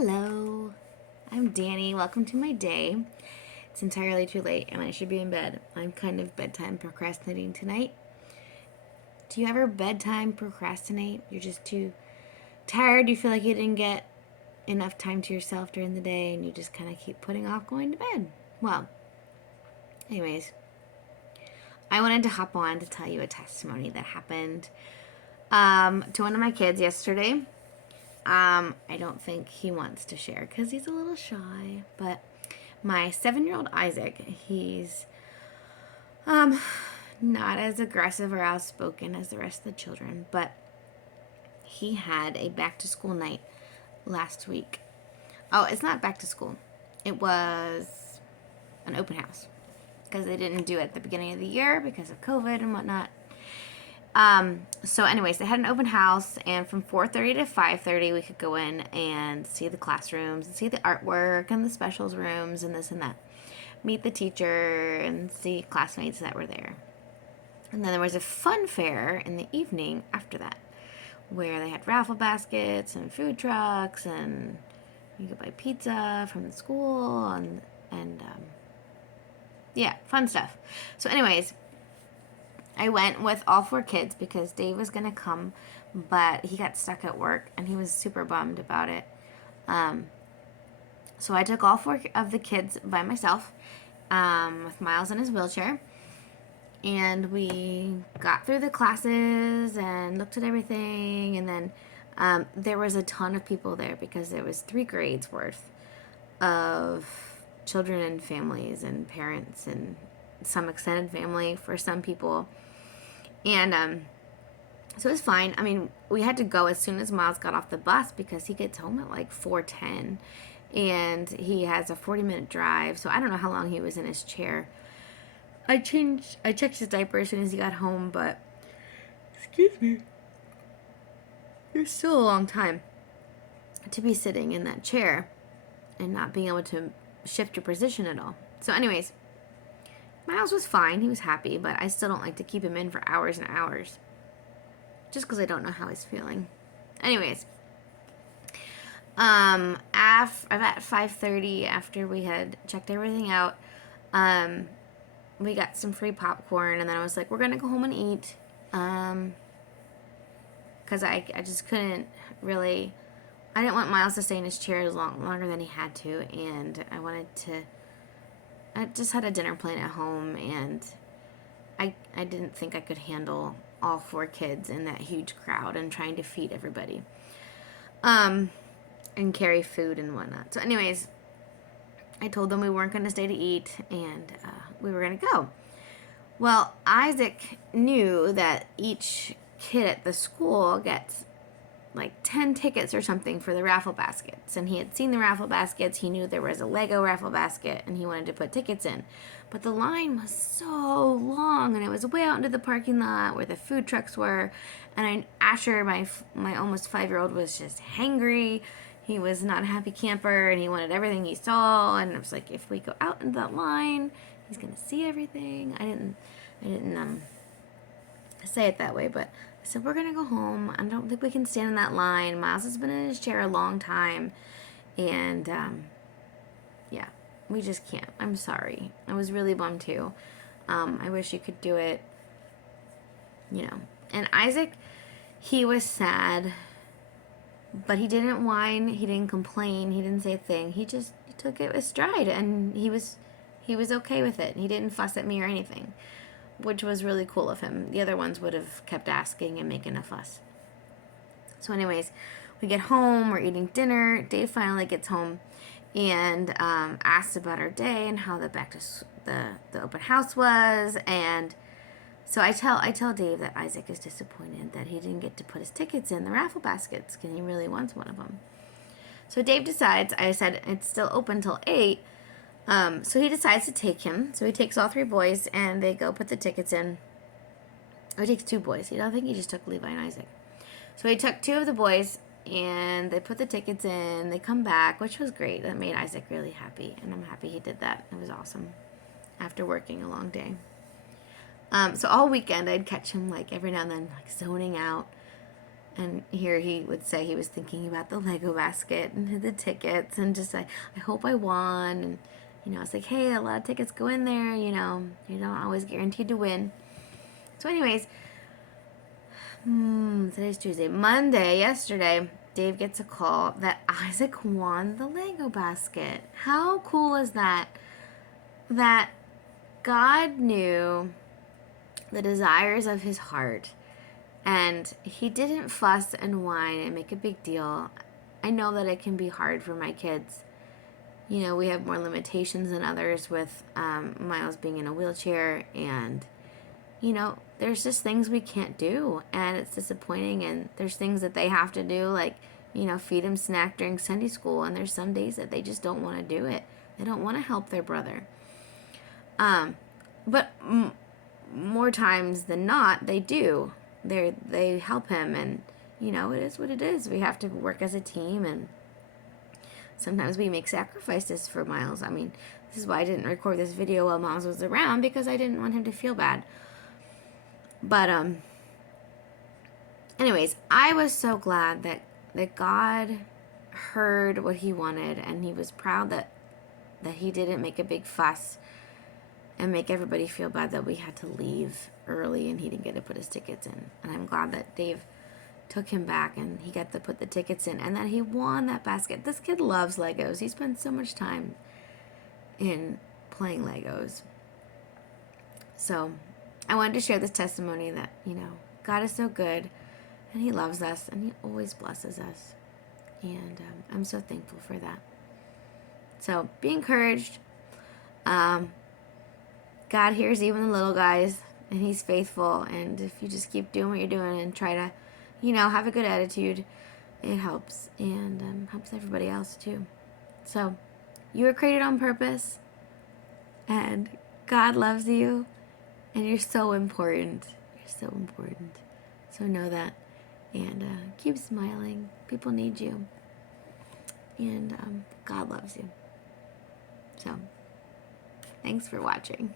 Hello, I'm Dani. Welcome to my day. It's entirely too late and I should be in bed. I'm kind of bedtime procrastinating tonight. Do you ever bedtime procrastinate? You're just too tired, you feel like you didn't get enough time to yourself during the day and you just kind of keep putting off going to bed. Well, anyways, I wanted to hop on to tell you a testimony that happened to one of my kids yesterday. I don't think he wants to share because he's a little shy. But my 7-year-old Isaac, he's not as aggressive or outspoken as the rest of the children, but he had a back to school night last week. Oh, it's not back to school. It was an open house because they didn't do it at the beginning of the year because of COVID and whatnot. So anyways, they had an open house, and from 4:30 to 5:30 we could go in and see the classrooms and see the artwork and the specials rooms and this and that. Meet the teacher and see classmates that were there. And then there was a fun fair in the evening after that where they had raffle baskets and food trucks and you could buy pizza from the school and yeah, fun stuff. So anyways, I went with all 4 kids because Dave was going to come, but he got stuck at work and he was super bummed about it. So I took all 4 of the kids by myself with Miles in his wheelchair. And we got through the classes and looked at everything. And then there was a ton of people there because there was 3 grades worth of children and families and parents and some extended family for some people. And so it was fine. I mean, we had to go as soon as Miles got off the bus because he gets home at like 4:10 and he has a 40-minute drive. So I don't know how long he was in his chair. I checked his diaper as soon as he got home, but excuse me, it was still a long time to be sitting in that chair and not being able to shift your position at all. So anyways, Miles was fine. He was happy, but I still don't like to keep him in for hours and hours just because I don't know how he's feeling. Anyways, about 5:30 after we had checked everything out, we got some free popcorn, and then I was like, we're going to go home and eat because I just couldn't really, I didn't want Miles to stay in his chair longer than he had to, and I just had a dinner plan at home, and I didn't think I could handle all 4 kids in that huge crowd and trying to feed everybody. And carry food and whatnot. So anyways, I told them we weren't going to stay to eat, and we were going to go. Well, Isaac knew that each kid at the school gets like 10 tickets or something for the raffle baskets, and he had seen the raffle baskets. He knew there was a Lego raffle basket and he wanted to put tickets in, but the line was so long and it was way out into the parking lot where the food trucks were, and Asher, my almost 5-year-old, was just hangry. He was not a happy camper and he wanted everything he saw, and I was like, if we go out into that line, he's gonna see everything. I didn't say it that way, but I said, we're going to go home. I don't think we can stand in that line. Miles has been in his chair a long time. And, yeah, we just can't. I'm sorry. I was really bummed, too. I wish you could do it, And Isaac, he was sad, but he didn't whine. He didn't complain. He didn't say a thing. He took it with stride, and he was okay with it. He didn't fuss at me or anything, which was really cool of him. The other ones would have kept asking and making a fuss. So anyways, we get home, we're eating dinner. Dave finally gets home and asks about our day and how the open house was. And so I tell Dave that Isaac is disappointed that he didn't get to put his tickets in the raffle baskets because he really wants one of them. So Dave decides, I said it's still open till 8. So he decides to take him. So he takes all 3 boys, and they go put the tickets in. Or he takes 2 boys. I think he just took Levi and Isaac. So he took 2 of the boys, and they put the tickets in. They come back, which was great. That made Isaac really happy, and I'm happy he did that. It was awesome after working a long day. So all weekend, I'd catch him, like, every now and then, like, zoning out. And here he would say he was thinking about the Lego basket and the tickets and just I hope I won. And, it's like, hey, a lot of tickets go in there, you're not always guaranteed to win. So anyways, today's Tuesday. Monday, yesterday, Dave gets a call that Isaac won the Lego basket. How cool is that? That God knew the desires of his heart. And he didn't fuss and whine and make a big deal. I know that it can be hard for my kids. We have more limitations than others with Miles being in a wheelchair. And, there's just things we can't do. And it's disappointing. And there's things that they have to do, like, feed him snack during Sunday school. And there's some days that they just don't want to do it. They don't want to help their brother. But more times than not, they do. They help him, and it is what it is. We have to work as a team, and sometimes we make sacrifices for Miles. I mean, this is why I didn't record this video while Miles was around, because I didn't want him to feel bad. But anyways, I was so glad that God heard what he wanted, and he was proud that he didn't make a big fuss and make everybody feel bad that we had to leave early and he didn't get to put his tickets in. And I'm glad that Dave took him back and he got to put the tickets in and that he won that basket. This kid loves Legos. He spends so much time in playing Legos. So I wanted to share this testimony that, God is so good and he loves us and he always blesses us. And I'm so thankful for that. So be encouraged. God hears even the little guys, and he's faithful. And if you just keep doing what you're doing and try to, have a good attitude, it helps. And helps everybody else too. So you were created on purpose, and God loves you, and you're so important. You're so important. So know that. And keep smiling. People need you. And God loves you. So thanks for watching.